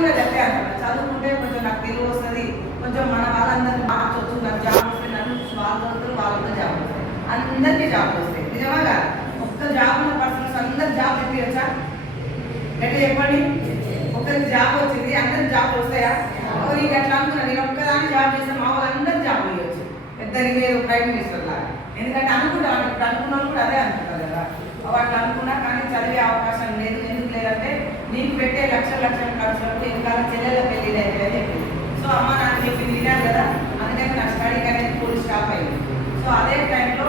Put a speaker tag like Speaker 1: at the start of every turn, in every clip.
Speaker 1: కూడా చెప్పాను చదువుకుంటే కొంచెం నాకు తెలివి కొంచెం మన వాళ్ళందరినీ మార్చవచ్చు జాబ్ వస్తే నన్ను వాళ్ళందరూ జాబ్ వస్తాయి. అందరికీ జాబ్ వస్తాయి. నిజమాగా ఒక్క జాబ్ ఉన్న పర్సన్స్ అందరు జాబ్ తెప్పించా గట్టిగా చెప్పండి. జాబ్ వచ్చింది. అందరికి జాబ్ వస్తాయా? నీకు అట్లా అనుకున్నా. నేను ఒక్కదాన్ని జాబ్ చేస్తే మా వాళ్ళందరూ జాబ్ చేయొచ్చు పెద్ద ఇదే ప్రైమ్ మినిస్టర్ లాగా. ఎందుకంటే అనుకుంటాం. ఇప్పుడు అనుకున్నాం కూడా అదే అనుకుంటారు కదా. వాళ్ళు అనుకున్నా కానీ చదివే అవకాశం లేదు. ఎందుకు లేదంటే నీకు పెట్టే లక్ష లక్షల ఖర్చులకు ఇంకా చెల్లెల పెళ్ళి అయితే సో అమ్మ నాకు చెప్పి వినాలి కదా? అందుకని నా స్టడీకి అనేది ఫుల్ స్టాప్ అయింది. సో అదే టైంలో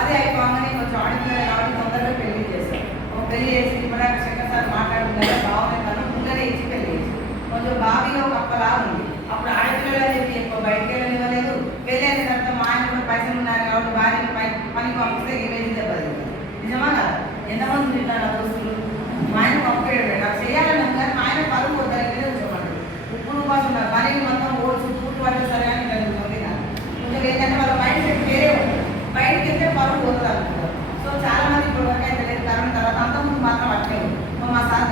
Speaker 1: అదే అయిపోగానే కొంచెం ఆడిపోయిన కాబట్టి తొందరగా పెళ్ళి చేశాను ఒక పెళ్ళి చేసి ఇప్పుడు శంకర్ సార్ మాట్లాడుతున్నారు. బాగుంది కదా ముందరే ఇచ్చి పెళ్ళి చేసి కొంచెం బావిలో ఒక అప్పలా ఉంది. అప్పుడు ఆడపిల్లలు చెప్పి ఎక్కువ బయట వెళ్ళనివ్వలేదు పెళ్ళి అయిన తర్వాత మా ఆయన కూడా పైసలు ఉన్నారు కాబట్టి భార్య పై పనికి పంపిస్తే ఇమేజ్ దెబ్బతింది నిజమా కదా ఎంతమంది తింటారు ఆ దోస్తులు మా ఆయన పంపేయడు నాకు చేయాలని ఉంది కానీ మా ఆయన పరుగు వద్దారు ఇక్కడే కూర్చోమంటాడు ఉప్పుడు కోసం ఉన్నారు పని మొత్తం ఓడ్చు తూటు పడితే సరే అని జరుగుతుంది నాకు కొంచెం ఏంటంటే వాళ్ళ మైండ్ సెట్ వేరే ఉంటుంది బయటికి వెళ్తే పరుగు వదలు అనుకుంటారు సో చాలా మంది ఇప్పుడు వరకు అయితే లేదు కరోనా తర్వాత అంతకుముందు మాత్రం అట్లే ఉంది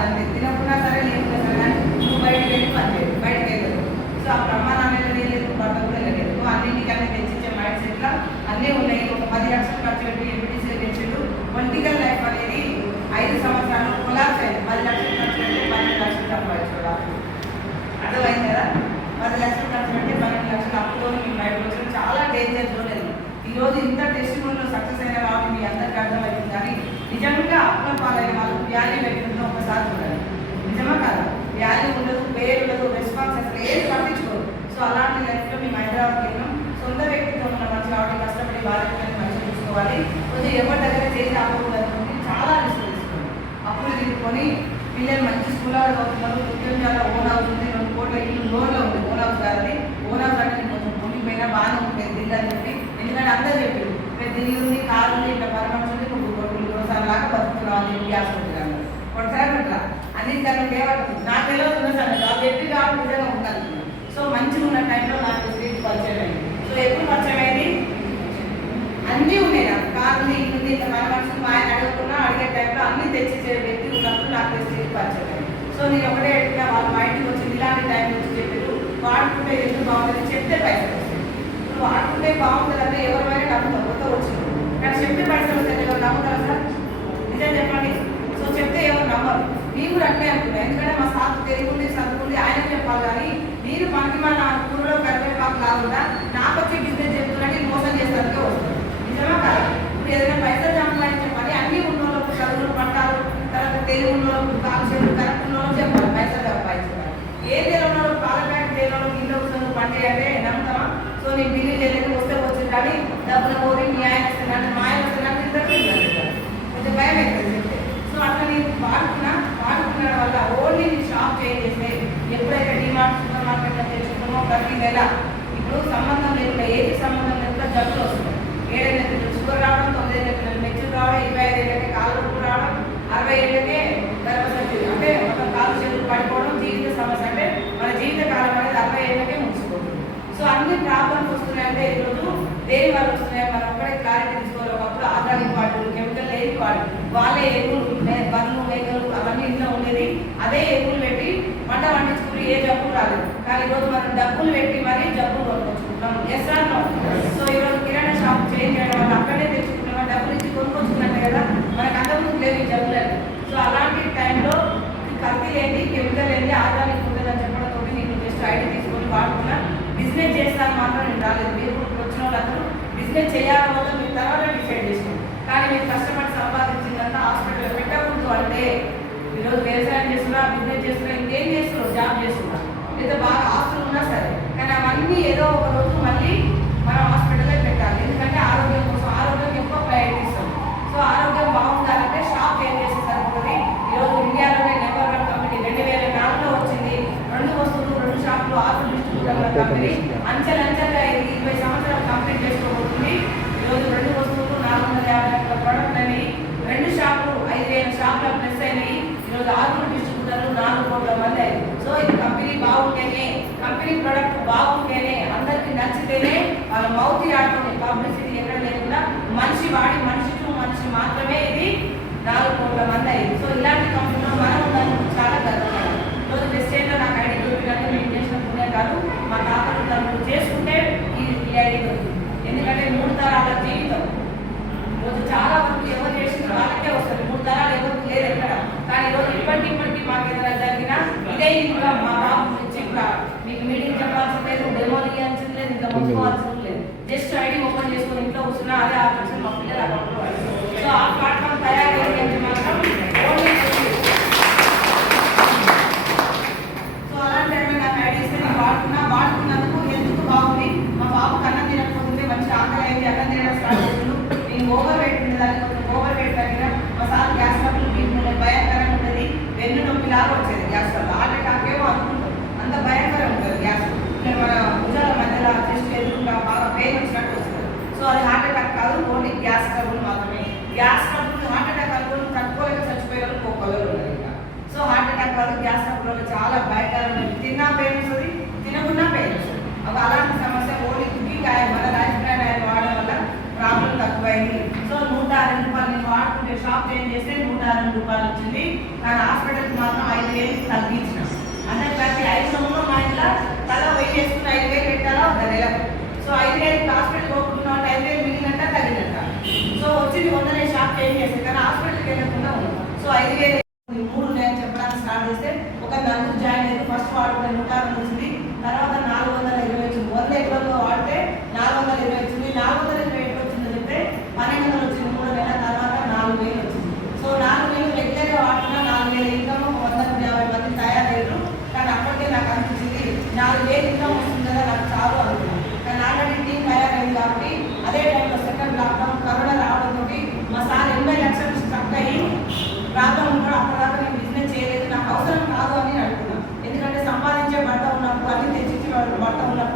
Speaker 1: మా సార్ అంతే తినకుండా సరే లేకుండా సరే కానీ నువ్వు బయటికి వెళ్ళి పని చేయదు బయటికి వెళ్ళదు సో అప్పుడు అమ్మ నాన్న వెళ్ళలేదు భర్త కూడా వెళ్ళలేదు నువ్వు అన్నింటికన్నా తెచ్చిచ్చే మైండ్ సెట్లో అన్నీ ఉన్నాయి ఒక పది లక్షలు ఖర్చు పెట్టి ఎంపీటీసీ తెచ్చిండు పొలిటికల్ లైఫ్ అనేది ఐదు సంవత్సరాలు కొలాప్స్ అయింది పది లక్షలు ఖర్చు పెట్టి పన్నెండు లక్షలు సంపాదించుకోవాలి అర్థమైంది కదా పది లక్షలు ఖర్చు పెట్టి పన్నెండు లక్షలు అప్పులో మీ బయటకు వచ్చి చాలా డేంజర్ జోన్ అది ఈ రోజు ఇంత టెస్టిమోన్లో సక్సెస్ అయిన కాబట్టి మీ అందరికీ అర్థమవుతుంది కానీ నిజంగా అప్పుల పాలైన వాళ్ళు వ్యాల్యూ పెట్టుకుంటే ఒకసారి చూడాలి నిజమా కదా వాల్యూ ఉండదు పేరు ఉండదు రెస్పాన్స్ అసలు ఏది పట్టించుకోరు సో అలాంటి లైఫ్లో మేము హైదరాబాద్ వెళ్ళాం సొంత వ్యక్తితో ఉన్న మంచి కాబట్టి కష్టపడి బాధ్యతలను మంచిగా చూసుకోవాలి కొంచెం ఎవరి దగ్గర చేసి ఆపకూడదు అనుకుంటే చాలా రిస్క్ తీసుకోండి అప్పులు తీసుకొని పిల్లలు మంచి స్కూల్ చదువుతున్నారు ఉద్యోగాలు ఓన్ హౌస్ ఉంది రెండు కోట్ల ఇల్లు లోన్లో ఉంది ఓన్ హౌస్ కాదని ఓన్ హౌస్ అంటే కొంచెం భూమి పైన బాగానే ఉంటుంది దిల్లు అని చెప్పి ఎందుకంటే అందరూ చెప్పారు. పెద్ద ఇల్లు ఉంది కారు ఉంది ఇట్లా పరమర్శ ఉంది నువ్వు కొడుకులు ఒకసారి లాగా బతుకుతున్నావు అని చెప్పి ఆసుకుంటున్నాను కొడతారు అట్లా అన్నిటికన్నా కేవలం నా తెలియదు సార్ ఆ వ్యక్తి కాబట్టి నిజంగా ఉండాలి సో మంచిగా ఉన్న టైంలో నాకు స్త్రీకి పరిచయం అయింది. సో ఎప్పుడు పరిచయం అయింది? అన్నీ ఉన్నాయి నాకు. కారు ఉంది ఇల్లు ఉంది ఇట్లా మన మనుషులు మా ఆయన అడగకుండా అడిగే టైంలో అన్ని తెచ్చిచ్చే పరిచయం. సో నేను ఒకటే అడిగినా వాళ్ళ మా ఇంటికి వచ్చింది ఇలాంటి టైం నుంచి చెప్పారు వాడుకుంటే ఎందుకు బాగుంటుంది చెప్తే పైసలు వస్తాయి. ఇప్పుడు వాడుకుంటే బాగుంటుంది అంటే ఎవరి నమ్ముతాం కొత్త వచ్చింది? కానీ చెప్తే పైసలు వస్తాయి ఎవరు నమ్ముతారు సార్? నిజం చెప్పండి. సో చెప్తే ఎవరు నమ్మరు. మీరు కూడా అట్లే అనుకుంటా. ఎందుకంటే మా సార్ తెలుగుంది చదువుకుంది ఆయన చెప్పాలి కానీ మీరు మనకి మన ఊళ్ళో కరివేపాకు కాకుండా నాకు వచ్చి బిజినెస్ చెప్తున్నట్టు మోసం చేస్తానికే వస్తుంది. నిజమా కాదు? ఇప్పుడు ఏదైనా పైసలు సంపాదించే చెప్పాలి అన్ని ఉన్నోళ్ళకు చదువులు పట్టాలు తర్వాత తెలుగు ఉన్న వాళ్ళకు వస్తుంది అంటే నమ్ముతామా సో నీ బిల్లు చేయలేదు వస్తే వచ్చింది కానీ డబ్బులు కోరి మీ ఆయన వస్తున్నాడు మా ఆయన వస్తున్నాడు ఇద్దరు కొంచెం భయం అవుతుంది సో అట్లా నేను వాడుకున్నా వాడుకున్న వల్ల ఓన్లీ నేను షాప్ చేంజ్ ఎప్పుడైతే డిమార్ట్ సూపర్ మార్కెట్లో తెచ్చుకున్నామో ప్రతి నెల ఇప్పుడు సంబంధం లేకుండా ఏది సంబంధం లేకుండా జబ్బులు వస్తుంది ఏడైనా పిల్లలు షుగర్ రావడం తొమ్మిది పిల్లలు మెచ్యూర్ రావడం సో అన్ని ప్రాబ్లమ్స్ వస్తున్నాయంటే ఈరోజు దేని వల్ల వస్తున్నాయి మనం ఒక్కడే క్లారిటీ తీసుకోవాలి. ఒకప్పుడు ఆర్గానిక్ వాటర్ కెమికల్ లేని వాడు వాళ్ళే ఎరువులు బండ్లు మేకలు అవన్నీ ఇంట్లో ఉండేది. అదే ఎరువులు పెట్టి పంట పండించుకుని ఏ జబ్బు రాలేదు. కానీ ఈరోజు మనం డబ్బులు పెట్టి మరీ జబ్బులు కొనుక్కొచ్చుకుంటాం ఎస్ ఆర్ సో ఈరోజు కిరాణా షాప్ చేంజ్ చేయడం వల్ల అక్కడే తెచ్చుకుంటాం డబ్బులు ఇచ్చి కొనుక్కొచ్చుకున్నట్టే కదా? మనకు అంతకుముందు లేవు ఈ జబ్బులు సో అలాంటి టైంలో కత్తి లేని కెమికల్ లేని ఆర్గానిక్ ఉంటుందని చెప్పడంతో నేను జస్ట్ ఐడి తీసుకొని వాడుకున్నాను బిజినెస్ మాత్రం నేను రాలేదు. మీరు ఇప్పుడు వచ్చిన వాళ్ళందరూ బిజినెస్ చేయాలి వద్ద మీరు తర్వాత డిసైడ్ చేసుకోండి. కానీ మీరు కష్టపడి సంపాదించిందంతా హాస్పిటల్ పెట్టకూడదు అంటే ఈరోజు వ్యవసాయం చేస్తున్నా బిజినెస్ చేస్తున్నా ఇంకేం చేస్తున్నారు జాబ్ చేస్తున్నా. లేదా బాగా ఆస్తులు ఉన్నా సరే. కానీ అవన్నీ ఏదో ఒక రోజు మళ్ళీ మనం హాస్పిటల్లో పెట్టాలి. ఎందుకంటే ఆరోగ్యం ఎక్కువ ప్రయారిటీ ఇస్తాం సో ఆరోగ్యం బాగుండాలంటే షాప్ ఏం చేస్తే సరిపోతుంది ఈరోజు ఇండియాలోనే నెంబర్ వన్ కంపెనీ రెండు వేల నాలుగులో వచ్చింది రెండు వస్తువులు రెండు షాపులు ఆరు డిస్ట్రిబ్యూటర్ల కంపెనీ అంచెలంచెలుగా ఇది ఇరవై సంవత్సరాలు కంప్లీట్ చేసుకోబోతుంది ఈరోజు రెండు వస్తువులు నాలుగు వందల యాభై లక్షల ప్రోడక్ట్ అని రెండు షాపులు ఐదు వేల షాపుల ప్లస్ అయినాయి ఈరోజు ఆరుగురు డిస్ట్రిబ్యూటర్లు నాలుగు కోట్ల మంది అయ్యారు సో ఇది కంపెనీ బాగుంటేనే కంపెనీ ప్రొడక్ట్ బాగుంటేనే అందరికి నచ్చితేనే వాళ్ళ మౌత్ ఆడుతుంది పబ్లిసిటీ ఎక్కడ లేకుండా మనిషి వాడి మనిషి టు మనిషి మాత్రమే ఇది నాలుగు కోట్ల మంది అయింది సో ఇలాంటి కంపెనీలో మనం చాలా గర్వపడాలి కూర్చున్నా అదే ఆ పర్సన్ మా పిల్లలు అకౌంట్లో సో ఆ దాదాపు రూపాయలు వచ్చింది. కానీ హాస్పిటల్కి మాత్రం ఐదు వేలు తగ్గించిన. అంటే ప్రతి ఐదు సంవత్సరం మా ఇంట్లో తలా వెయిట్ చేసుకుని ఐదు వేలు పెట్టాలా? ఒక నెల. సో ఐదు వేలు హాస్పిటల్ పోకుండా ఉంటే ఐదు వేలు మిగిలినట్ట తగ్గినట్ట. సో వచ్చింది వందనే షాప్ చేంజ్ చేస్తే కానీ హాస్పిటల్కి వెళ్ళకుండా ఉన్నాం సో ఐదు వేలు মাঠটা ওনার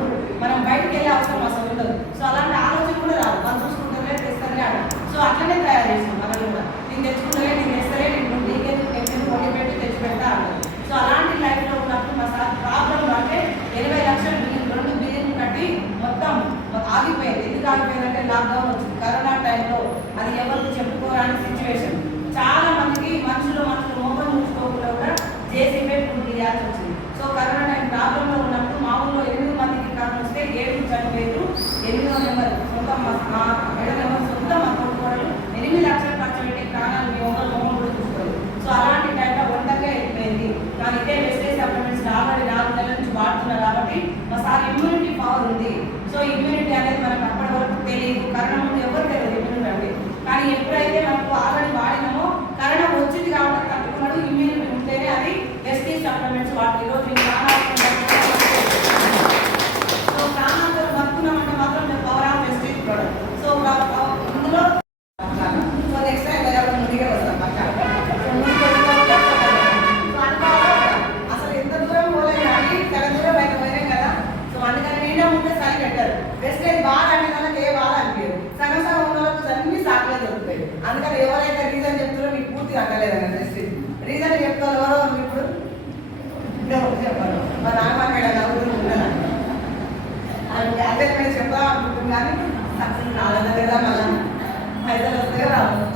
Speaker 1: కదా పైసలు వస్తే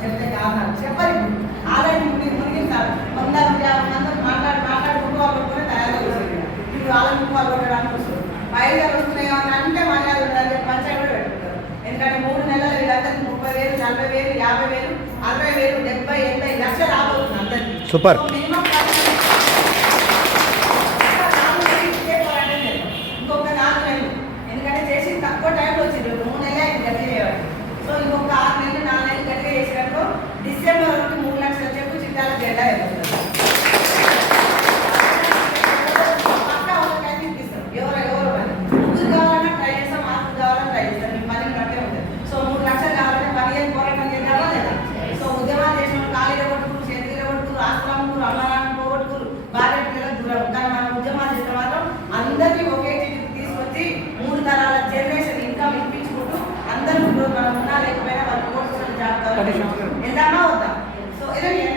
Speaker 1: చెప్తే కావాలి చెప్పాలి ఆదాయం మునిగి మునిగిస్తారు వంద మాట్లాడి మాట్లాడి కుటుంబాలు తయారు చేస్తుంది ఇప్పుడు వాళ్ళ కుటుంబాలు కొట్టడానికి వస్తుంది. పైసలు వస్తున్నాయో అని అంటే మర్యాద ఉండాలి. పంచాయతీ కూడా పెట్టుకుంటారు. ఎందుకంటే మూడు నెలలు వీళ్ళందరికీ ముప్పై వేలు నలభై వేలు యాభై వేలు అరవై వేలు డెబ్బై ఎనభై లక్షలు రాబోతుంది అందరికీ.
Speaker 2: సూపర్.
Speaker 1: మనం ఉన్నా లేకపోయినా వాళ్ళు కోర్సు వెళ్దామా వద్దాం సో ఏదైనా